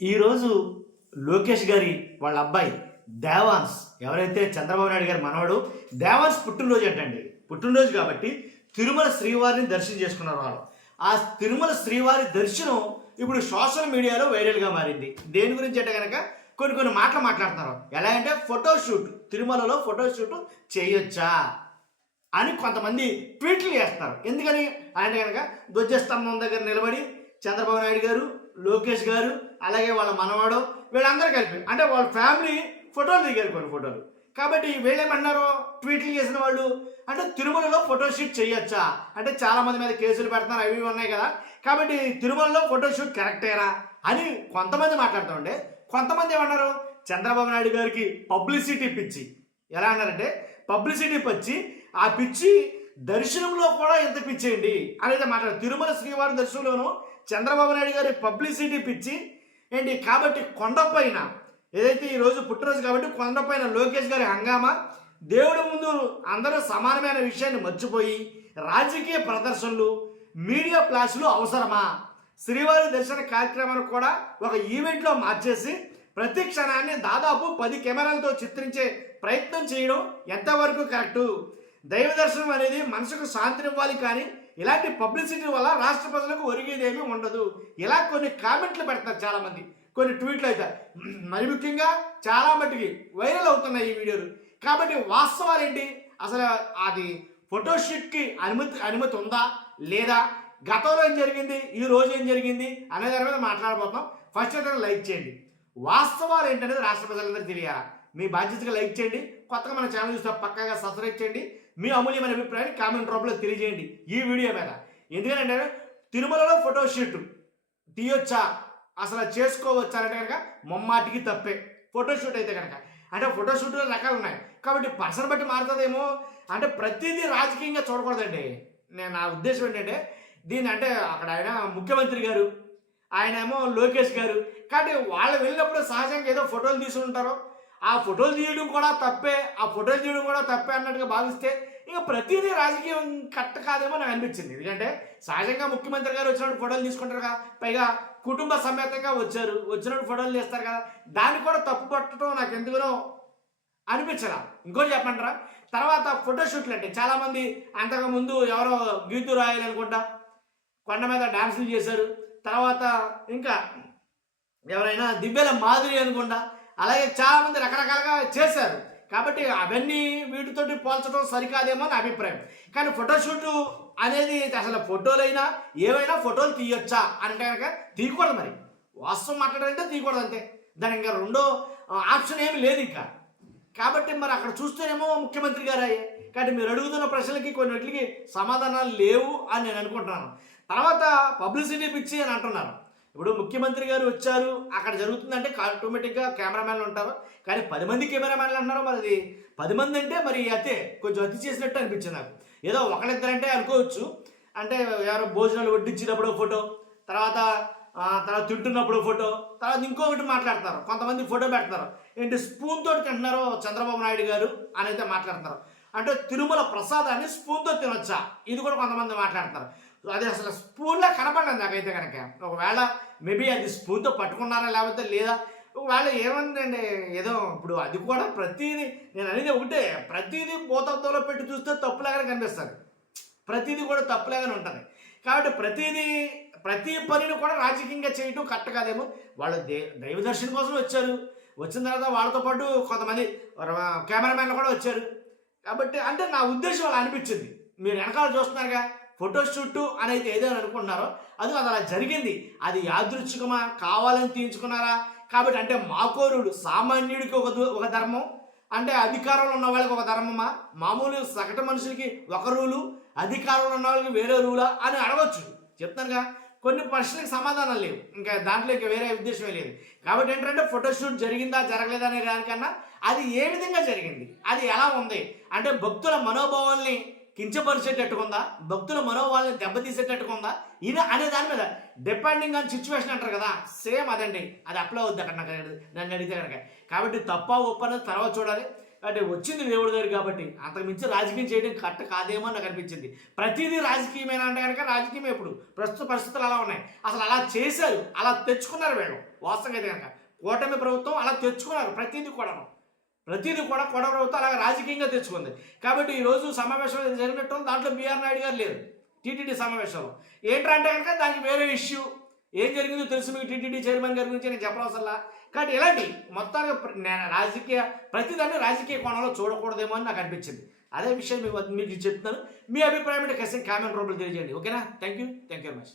ఈరోజు లోకేష్ గారి వాళ్ళ అబ్బాయి దేవాన్స్, ఎవరైతే చంద్రబాబు నాయుడు గారి మనవడు దేవాన్స్ పుట్టినరోజు అంటండి. పుట్టినరోజు కాబట్టి తిరుమల శ్రీవారిని దర్శనం చేసుకున్నారు వాళ్ళు. ఆ తిరుమల శ్రీవారి దర్శనం ఇప్పుడు సోషల్ మీడియాలో వైరల్గా మారింది. దేని గురించి అంటే కనుక కొన్ని మాటలు మాట్లాడుతున్నారు. ఎలా అంటే ఫోటోషూట్, తిరుమలలో ఫోటోషూట్ చేయొచ్చా అని కొంతమంది ట్వీట్లు చేస్తారు. ఎందుకని అంటే కనుక ధ్వజస్తంభం దగ్గర నిలబడి చంద్రబాబు నాయుడు గారు, లోకేష్ గారు, అలాగే వాళ్ళ మనవాడు వీళ్ళందరూ కలిపి అంటే వాళ్ళ ఫ్యామిలీ ఫోటోలు దిగారు, కొన్ని ఫోటోలు. కాబట్టి వీళ్ళేమన్నారు ట్వీట్లు చేసిన వాళ్ళు, అంటే తిరుమలలో ఫోటోషూట్ చేయొచ్చా అంటే చాలామంది మీద కేసులు పెడుతున్నారు, అవి ఉన్నాయి కదా. కాబట్టి తిరుమలలో ఫోటోషూట్ కరెక్టేనా అని కొంతమంది మాట్లాడుతూ ఉంటే, కొంతమంది ఏమన్నారు చంద్రబాబు నాయుడు గారికి పబ్లిసిటీ పిచ్చి. ఎలా అన్నారంటే పబ్లిసిటీ పిచ్చి, ఆ పిచ్చి దర్శనంలో కూడా ఎంత పిచ్చేయండి అనేది మాట్లాడారు. తిరుమల శ్రీవారి దర్శనంలోనూ చంద్రబాబు నాయుడు గారి పబ్లిసిటీ పిచ్చి ఏంటి. కాబట్టి కొండపైన ఏదైతే ఈరోజు పుట్టినరోజు కాబట్టి కొండపైన లోకేష్ గారి హంగామా, దేవుడి ముందు అందరూ సమానమైన విషయాన్ని మర్చిపోయి రాజకీయ ప్రదర్శనలు, మీడియా ఫ్లాష్లు అవసరమా? శ్రీవారి దర్శన కార్యక్రమాన్ని కూడా ఒక ఈవెంట్లో మార్చేసి ప్రతి క్షణాన్ని దాదాపు 10 కెమెరాలతో చిత్రించే ప్రయత్నం చేయడం ఎంతవరకు కరెక్టు? దైవ దర్శనం అనేది మనసుకు శాంతినివ్వాలి, కానీ ఇలాంటి పబ్లిసిటీ వల్ల రాష్ట్ర ప్రజలకు ఒరిగేదేమీ ఉండదు. ఇలా కొన్ని కామెంట్లు పెడతారు చాలామంది, కొన్ని ట్వీట్లు అయితే మరి ముఖ్యంగా చాలా మటుకి వైరల్ అవుతున్నాయి ఈ వీడియోలు. కాబట్టి వాస్తవాలు ఏంటి, అసలు అది ఫోటోషూట్కి అనుమతి ఉందా లేదా, గతంలో ఏం జరిగింది, ఈ రోజు ఏం జరిగింది అనే దాని మీద మాట్లాడబోతున్నాం. ఫస్ట్ అయితే లైక్ చేయండి. వాస్తవాలు ఏంటనేది రాష్ట్ర ప్రజలందరూ తెలియాలి. మీ బాధ్యతగా లైక్ చేయండి. కొత్తగా మన ఛానల్ చూస్తే పక్కాగా సబ్స్క్రైబ్ చేయండి. మీ అమూల్యమైన అభిప్రాయాన్ని కామెంట్ రూపంలో తెలియజేయండి ఈ వీడియో మీద. ఎందుకంటే తిరుమలలో ఫోటోషూట్ తీయొచ్చా, అసలు చేసుకోవచ్చా అంటే కనుక ముమ్మాటికి తప్పే. ఫోటోషూట్ అయితే కనుక అంటే ఫోటోషూట్లో రకాలు ఉన్నాయి కాబట్టి పర్సన్ బట్టి మారుతుందేమో. అంటే ప్రతిదీ రాజకీయంగా చూడకూడదండి. నా ఉద్దేశం ఏంటంటే దీన్ని అంటే అక్కడ ఆయన ముఖ్యమంత్రి గారు, ఆయన ఏమో లోకేష్ గారు, కాబట్టి వాళ్ళు వెళ్ళినప్పుడు సహజంగా ఏదో ఫోటోలు తీసుకుని ఉంటారో, ఆ ఫోటోలు తీయడం కూడా తప్పే, ఆ ఫోటోలు తీయడం కూడా తప్పే అన్నట్టుగా భావిస్తే ఇక ప్రతిదీ రాజకీయం కరెక్ట్ కాదేమో నాకు అనిపించింది. ఎందుకంటే సహజంగా ముఖ్యమంత్రి గారు వచ్చినప్పుడు ఫోటోలు తీసుకుంటారు కదా, పైగా కుటుంబ సమేతంగా వచ్చినప్పుడు ఫోటోలు తీస్తారు కదా, దాన్ని కూడా తప్పు పట్టడం నాకు ఎందుకునో అనిపించరా. ఇంకోటి చెప్పంటారా, తర్వాత ఫోటోషూట్లు అంటే చాలామంది అంతకుముందు ఎవరో గీతూ రాయాలి అనుకుంటా కొండ మీద డాన్సులు చేశారు. తర్వాత ఇంకా ఎవరైనా దివ్యల మాధురి అనుకుంటా, అలాగే చాలామంది రకరకాలుగా చేశారు. కాబట్టి అవన్నీ వీటితోటి పోల్చడం సరికాదేమో నా అభిప్రాయం. కానీ ఫోటోషూట్ అనేది అసలు ఫోటోలైనా ఏవైనా ఫోటోలు తీయొచ్చా అంటే కనుక తీయకూడదు. మరి వాస్తవం మాట్లాడాలంటే తీయకూడదు అంతే, దాని ఇంకా రెండో ఆప్షన్ ఏమి లేదు ఇంకా. కాబట్టి మరి అక్కడ చూస్తేనేమో ముఖ్యమంత్రి గారు అయ్యే. కాబట్టి మీరు అడుగుతున్న ప్రశ్నలకి కొన్నిటికి సమాధానాలు లేవు అని నేను అనుకుంటున్నాను. తర్వాత పబ్లిసిటీ పిచ్చి అని అంటున్నారు. ఇప్పుడు ముఖ్యమంత్రి గారు వచ్చారు, అక్కడ జరుగుతుందంటే ఆటోమేటిక్గా కెమెరామ్యాన్లు ఉంటారు. కానీ 10 మంది కెమెరామ్యాన్లు అంటున్నారు. మరి అది 10 మంది అంటే మరి కొంచెం అతి చేసినట్టు అనిపించింది నాకు. ఏదో ఒకళ్ళిద్దరంటే అనుకోవచ్చు. అంటే ఎవరో భోజనాలు వడ్డించినప్పుడు ఫోటో, తర్వాత తింటున్నప్పుడు ఫోటో, తర్వాత ఇంకొకటి మాట్లాడతారు. కొంతమంది ఫోటో పెడతారు, ఏంటి స్పూన్ తోటి తింటున్నారో చంద్రబాబు నాయుడు గారు అని అయితే మాట్లాడతారు. అంటే తిరుమల ప్రసాదాన్ని స్పూన్తో తినొచ్చా, ఇది కూడా కొంతమంది మాట్లాడతారు. అది అసలు స్పూన్లా కనపడలేదు నాకైతే కనుక. ఒకవేళ మేబీ అది స్పూన్తో పట్టుకున్నారా లేకపోతే లేదా, ఒకవేళ ఏమందండి ఏదో ఇప్పుడు అది కూడా ప్రతిదీ నేను అనేది ఒకటే, ప్రతిదీ భూతత్వంలో పెట్టి చూస్తే తప్పులాగానే కనిపిస్తుంది, ప్రతిదీ కూడా తప్పులాగానే ఉంటుంది. కాబట్టి ప్రతి పనిని కూడా రాజకీయంగా చేయటం కరెక్ట్ కాదేమో. వాళ్ళు దైవ దర్శనం కోసం వచ్చారు, వచ్చిన తర్వాత వాళ్ళతో పాటు కొంతమంది కెమెరామెన్లు కూడా వచ్చారు. కాబట్టి అంటే నా ఉద్దేశం అలా అనిపించింది. మీరు వెనకాల చూస్తున్నారుగా ఫోటోషూట్ అనేది ఏదైనా అనుకుంటున్నారో అది అలా జరిగింది. అది యాదృచ్ఛికమా, కావాలని తీయించుకున్నారా? కాబట్టి అంటే మాకోరుడు సామాన్యుడికి ఒక ధర్మం, అంటే అధికారంలో ఉన్న వాళ్ళకి ఒక ధర్మమా, మామూలు సగటు మనుషులకి ఒక రూలు, అధికారంలో ఉన్న వాళ్ళకి వేరే రూలా అని అడగచ్చు. చెప్తానుగా కొన్ని ప్రశ్నలకు సమాధానం లేవు, ఇంకా దాంట్లో ఇంకా వేరే ఉద్దేశమే లేదు. కాబట్టి ఏంటంటే ఫోటోషూట్ జరిగిందా జరగలేదా అనే దానికన్నా అది ఏ విధంగా జరిగింది, అది ఎలా ఉంది అంటే భక్తుల మనోభావాల్ని కించపరిచేటట్టుకుందా, భక్తుల మనోభావాల్ని దెబ్బతీసేటట్టుకుందా ఇది అనే దాని మీద డిపెండింగ్ ఆన్ సిచ్యువేషన్ అంటారు కదా, సేమ్ అదండి. అది అప్లై అవుద్ది అక్కడ నన్ను అడిగితే కనుక. కాబట్టి తప్ప ఒప్ప అనేది తర్వాత చూడాలి. అంటే వచ్చింది దేవుడి దగ్గర కాబట్టి అంతకు మించి రాజకీయం చేయడం కరెక్ట్ కాదేమో అని నాకు అనిపించింది. ప్రతిదీ రాజకీయమేనా అంటే కనుక రాజకీయం ఎప్పుడు ప్రస్తుత పరిస్థితులు అలా ఉన్నాయి. అసలు అలా చేశారు, అలా తెచ్చుకున్నారు వీళ్ళు. వాస్తవంగా అయితే కనుక కూటమి ప్రభుత్వం అలా తెచ్చుకున్నారు ప్రతిదీ కూడా కొడ ప్రభుత్వం అలాగే రాజకీయంగా తెచ్చుకుంది. కాబట్టి ఈరోజు సమావేశం జరిగినట్టు దాంట్లో బిఆర్ నాయుడు గారు లేరు టీటీడీ సమావేశంలో. ఏంటంటే కనుక దానికి వేరే ఇష్యూ ఏం జరిగిందో తెలుసు మీకు, టీటీడీ చైర్మన్ గారి గురించి నేను చెప్పనవసరంలా. కాబట్టి ఇలాంటి మొత్తానికి ప్రతిదాన్ని రాజకీయ కోణంలో చూడకూడదేమో అని నాకు అనిపించింది. అదే విషయం మీకు చెప్తున్నాను. మీ అభిప్రాయం అంటే ఖచ్చితంగా కామెంట్ రూపంలో తెలియజేయండి. ఓకేనా? Thank you very much.